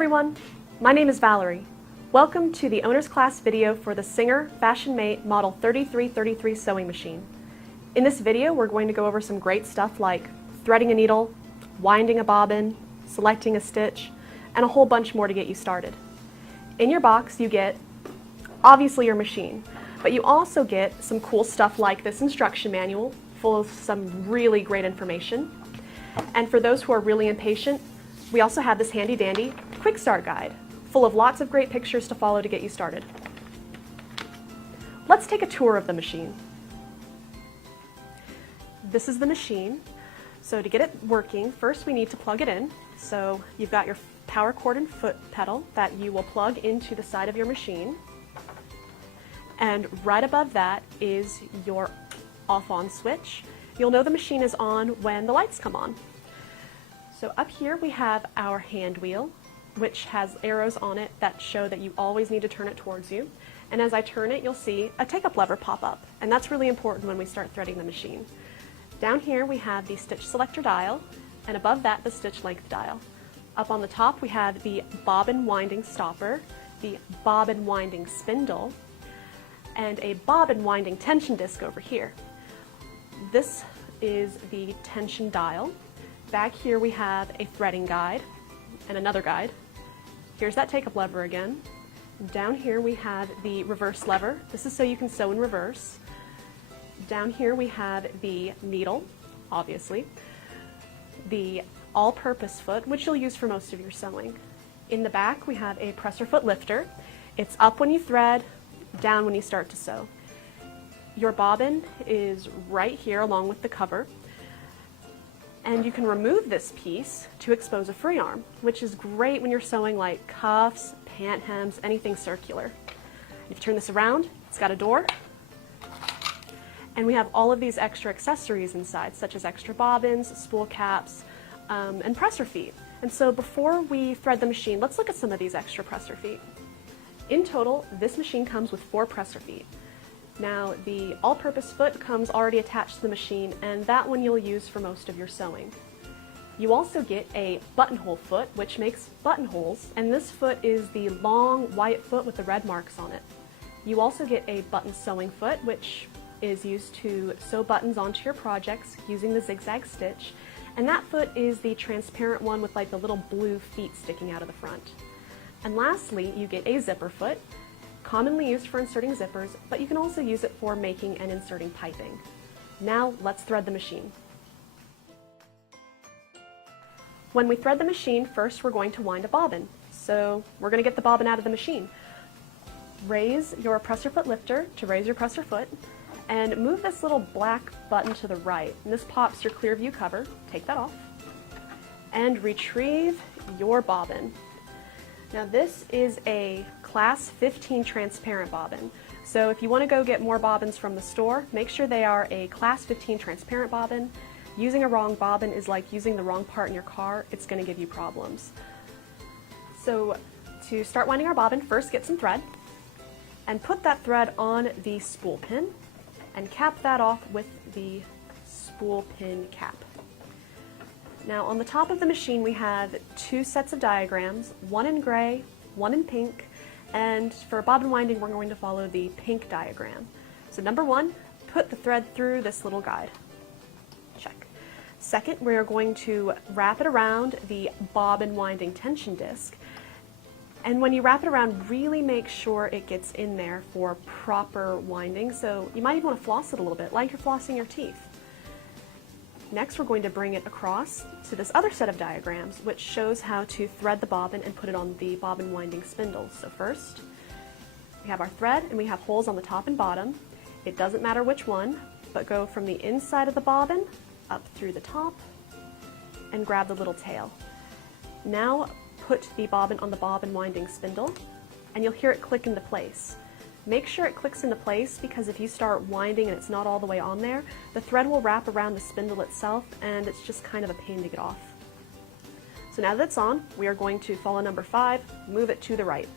everyone, my name is Valerie. Welcome to the owner's class video for the Singer Fashion Mate Model 3333 sewing machine. In this video we're going to go over some great stuff like threading a needle, winding a bobbin, selecting a stitch, and a whole bunch more to get you started. In your box you get obviously your machine, but you also get some cool stuff like this instruction manual full of some really great information. And for those who are really impatient, we also have this handy dandy quick start guide full of lots of great pictures to follow to get you started. Let's take a tour of the machine. This is the machine. So to get it working, first we need to plug it in. So you've got your power cord and foot pedal that you will plug into the side of your machine. And right above that is your off-on switch. You'll know the machine is on when the lights come on. So up here we have our hand wheel, which has arrows on it that show that you always need to turn it towards you. And as I turn it, you'll see a take-up lever pop up, and that's really important when we start threading the machine. Down here we have the Stitch Selector Dial, and above that the Stitch Length Dial. Up on the top we have the bobbin winding stopper, the bobbin winding spindle, and a bobbin winding tension disc over here. This is the tension dial. Back here we have a threading guide and another guide. Here's that take-up lever again. Down here we have the reverse lever. This is so you can sew in reverse. Down here we have the needle, obviously. The all-purpose foot, which you'll use for most of your sewing. In the back we have a presser foot lifter. It's up when you thread, down when you start to sew. Your bobbin is right here along with the cover. And you can remove this piece to expose a free arm, which is great when you're sewing like cuffs, pant hems, anything circular. If you turn this around, it's got a door. And we have all of these extra accessories inside, such as extra bobbins, spool caps, and presser feet. And so before we thread the machine, let's look at some of these extra presser feet. In total, this machine comes with 4 presser feet. Now, the all-purpose foot comes already attached to the machine, and that one you'll use for most of your sewing. You also get a buttonhole foot, which makes buttonholes, and this foot is the long white foot with the red marks on it. You also get a button sewing foot, which is used to sew buttons onto your projects using the zigzag stitch, and that foot is the transparent one with like the little blue feet sticking out of the front. And lastly, you get a zipper foot, commonly used for inserting zippers, but you can also use it for making and inserting piping. Now let's thread the machine. When we thread the machine, first we're going to wind a bobbin. So we're going to get the bobbin out of the machine. Raise your presser foot lifter to raise your presser foot, and move this little black button to the right. And this pops your clear view cover. Take that off. And retrieve your bobbin. Now this is a Class 15 transparent bobbin. So if you want to go get more bobbins from the store, make sure they are a Class 15 transparent bobbin. Using a wrong bobbin is like using the wrong part in your car. It's going to give you problems. So to start winding our bobbin, first get some thread and put that thread on the spool pin and cap that off with the spool pin cap. Now on the top of the machine we have 2 sets of diagrams, one in gray, one in pink, and for bobbin winding we're going to follow the pink diagram. So number 1, put the thread through this little guide. Check. Second, we are going to wrap it around the bobbin winding tension disc. And when you wrap it around, really make sure it gets in there for proper winding. So you might even want to floss it a little bit, like you're flossing your teeth. Next, we're going to bring it across to this other set of diagrams, which shows how to thread the bobbin and put it on the bobbin winding spindle. So first, we have our thread and we have holes on the top and bottom. It doesn't matter which one, but go from the inside of the bobbin up through the top and grab the little tail. Now put the bobbin on the bobbin winding spindle and you'll hear it click into place. Make sure it clicks into place because if you start winding and it's not all the way on there, the thread will wrap around the spindle itself and it's just kind of a pain to get off. So now that it's on, we are going to follow number 5, move it to the right.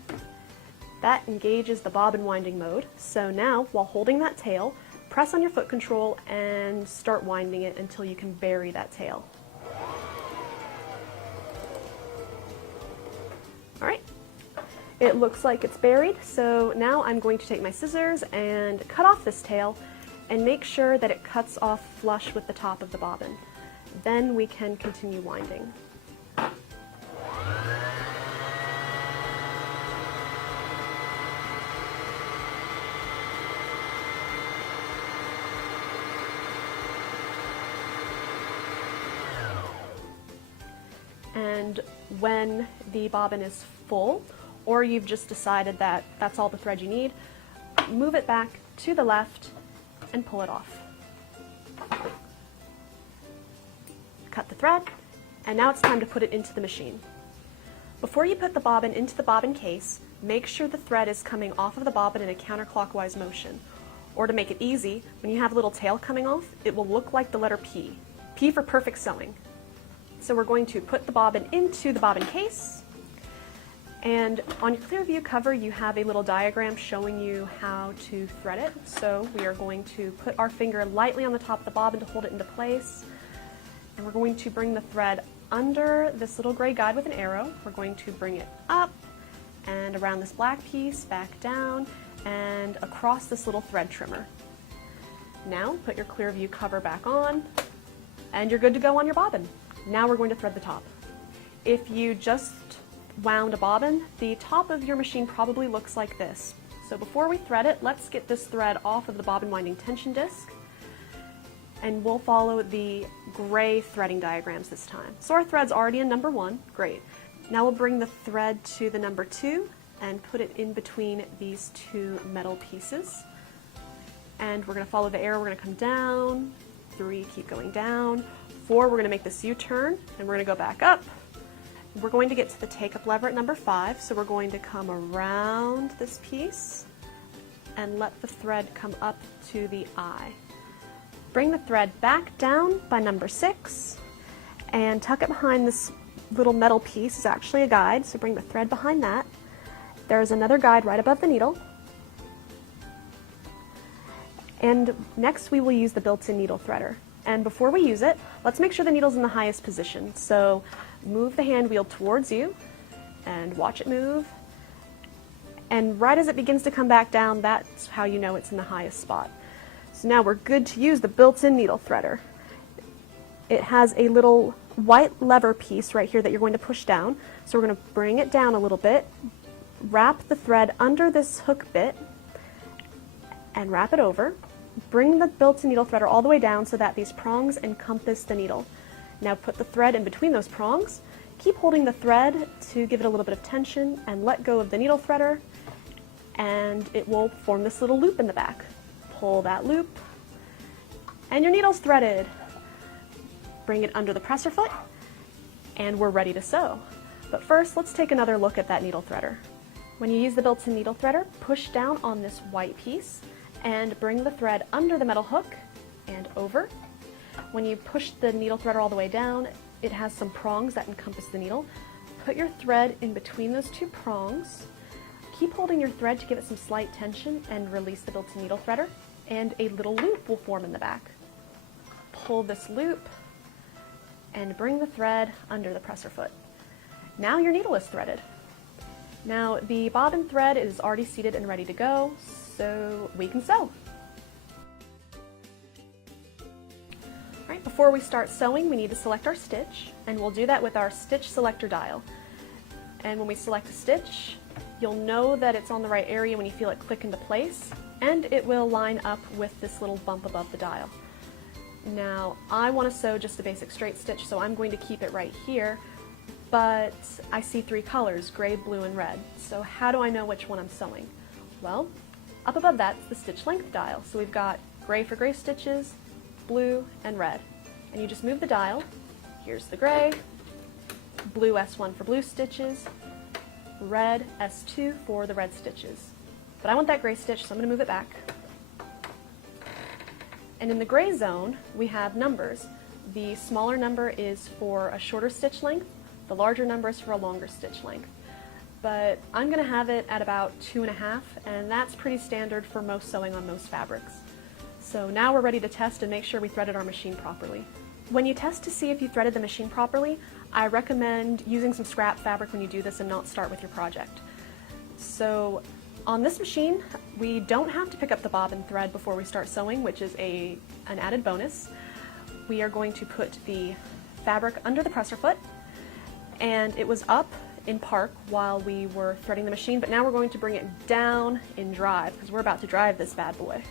That engages the bobbin winding mode. So now, while holding that tail, press on your foot control and start winding it until you can bury that tail. All right, it looks like it's buried, so now I'm going to take my scissors and cut off this tail and make sure that it cuts off flush with the top of the bobbin. Then we can continue winding. And when the bobbin is full, or you've just decided that that's all the thread you need, move it back to the left and pull it off. Cut the thread, and now it's time to put it into the machine. Before you put the bobbin into the bobbin case, make sure the thread is coming off of the bobbin in a counterclockwise motion. Or to make it easy, when you have a little tail coming off, it will look like the letter P. P for perfect sewing. So we're going to put the bobbin into the bobbin case, and on your clear view cover you have a little diagram showing you how to thread it. So we are going to put our finger lightly on the top of the bobbin to hold it into place, and we're going to bring the thread under this little gray guide with an arrow. We're going to bring it up and around this black piece, back down, and across this little thread trimmer. Now put your clear view cover back on, and you're good to go on your bobbin. Now we're going to thread the top. If you just wound a bobbin, the top of your machine probably looks like this. So before we thread it, let's get this thread off of the bobbin winding tension disc, and we'll follow the gray threading diagrams this time. So our thread's already in number 1, great. Now we'll bring the thread to the number 2 and put it in between these 2 metal pieces. And we're going to follow the arrow, we're going to come down, 3, keep going down, 4, we're going to make this U-turn, and we're going to go back up. We're going to get to the take-up lever at number 5, so we're going to come around this piece and let the thread come up to the eye. Bring the thread back down by number 6 and tuck it behind this little metal piece. It's actually a guide, so bring the thread behind that. There's another guide right above the needle. And next we will use the built-in needle threader. And before we use it, let's make sure the needle's in the highest position. So move the hand wheel towards you and watch it move. And right as it begins to come back down, that's how you know it's in the highest spot. So now we're good to use the built-in needle threader. It has a little white lever piece right here that you're going to push down. So we're going to bring it down a little bit, wrap the thread under this hook bit, and wrap it over. Bring the built-in needle threader all the way down so that these prongs encompass the needle. Now put the thread in between those prongs. Keep holding the thread to give it a little bit of tension, and let go of the needle threader, and it will form this little loop in the back. Pull that loop, and your needle's threaded. Bring it under the presser foot, and we're ready to sew. But first, let's take another look at that needle threader. When you use the built-in needle threader, push down on this white piece and bring the thread under the metal hook and over. When you push the needle threader all the way down, it has some prongs that encompass the needle. Put your thread in between those 2 prongs. Keep holding your thread to give it some slight tension and release the built-in needle threader, and a little loop will form in the back. Pull this loop and bring the thread under the presser foot. Now your needle is threaded. Now the bobbin thread is already seated and ready to go, so we can sew. Alright, before we start sewing, we need to select our stitch, and we'll do that with our Stitch Selector Dial. And when we select a stitch, you'll know that it's on the right area when you feel it click into place, and it will line up with this little bump above the dial. Now, I want to sew just a basic straight stitch, so I'm going to keep it right here, but I see 3 colors, gray, blue, and red. So how do I know which one I'm sewing? Well, up above that's the stitch length dial. So we've got gray for gray stitches, blue, and red. And you just move the dial. Here's the gray, blue S1 for blue stitches, red S2 for the red stitches. But I want that gray stitch, so I'm going to move it back. And in the gray zone, we have numbers. The smaller number is for a shorter stitch length, the larger number is for a longer stitch length. But I'm going to have it at about 2.5, and that's pretty standard for most sewing on most fabrics. So now we're ready to test and make sure we threaded our machine properly. When you test to see if you threaded the machine properly, I recommend using some scrap fabric when you do this and not start with your project. So on this machine, we don't have to pick up the bobbin thread before we start sewing, which is an added bonus. We are going to put the fabric under the presser foot, and it was up in park while we were threading the machine, but now we're going to bring it down in drive because we're about to drive this bad boy.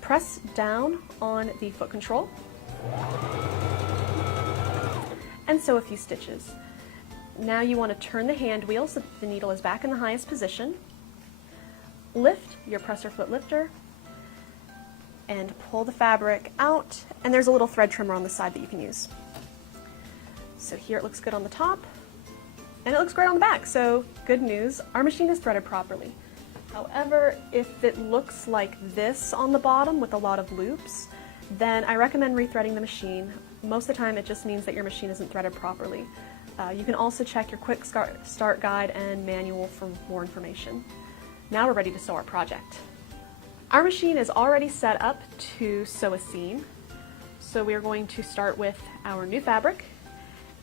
Press down on the foot control and sew a few stitches. Now you want to turn the hand wheel so that the needle is back in the highest position. Lift your presser foot lifter and pull the fabric out, and there's a little thread trimmer on the side that you can use. So here it looks good on the top, and it looks great on the back, so good news, our machine is threaded properly. However, if it looks like this on the bottom with a lot of loops, then I recommend rethreading the machine. Most of the time it just means that your machine isn't threaded properly. You can also check your quick start guide and manual for more information. Now we're ready to sew our project. Our machine is already set up to sew a seam, so we are going to start with our new fabric,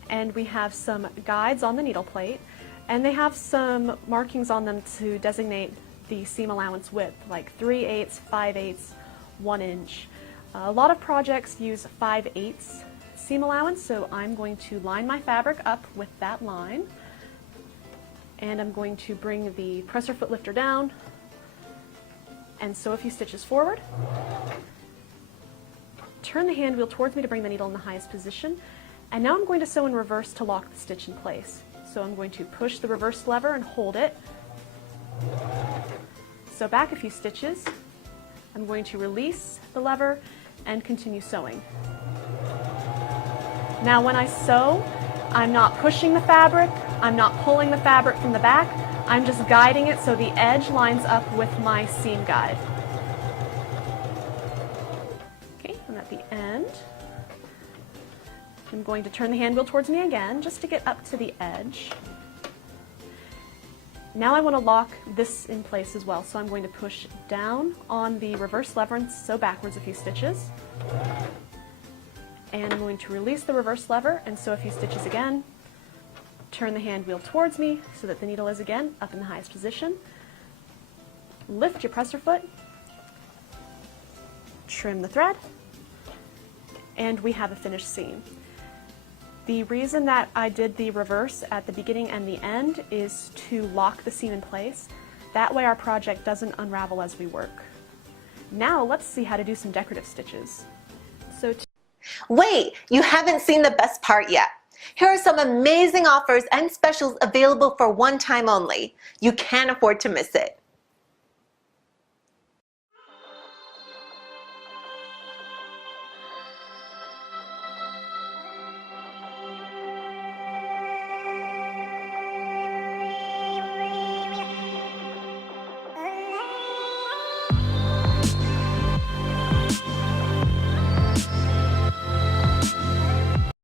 and we have some guides on the needle plate, and they have some markings on them to designate the seam allowance width, like 3/8, 5/8, 1 inch. A lot of projects use 5/8 seam allowance, so I'm going to line my fabric up with that line, and I'm going to bring the presser foot lifter down and sew a few stitches forward. Turn the hand wheel towards me to bring the needle in the highest position, and now I'm going to sew in reverse to lock the stitch in place. So I'm going to push the reverse lever and hold it. Sew back a few stitches. I'm going to release the lever and continue sewing. Now when I sew, I'm not pushing the fabric, I'm not pulling the fabric from the back, I'm just guiding it so the edge lines up with my seam guide. Okay, and at the end, I'm going to turn the hand wheel towards me again just to get up to the edge. Now I want to lock this in place as well, so I'm going to push down on the reverse lever and sew backwards a few stitches. And I'm going to release the reverse lever and sew a few stitches again. Turn the hand wheel towards me so that the needle is again up in the highest position. Lift your presser foot, trim the thread, and we have a finished seam. The reason that I did the reverse at the beginning and the end is to lock the seam in place. That way our project doesn't unravel as we work. Now let's see how to do some decorative stitches. Wait, you haven't seen the best part yet. Here are some amazing offers and specials available for one time only. You can't afford to miss it.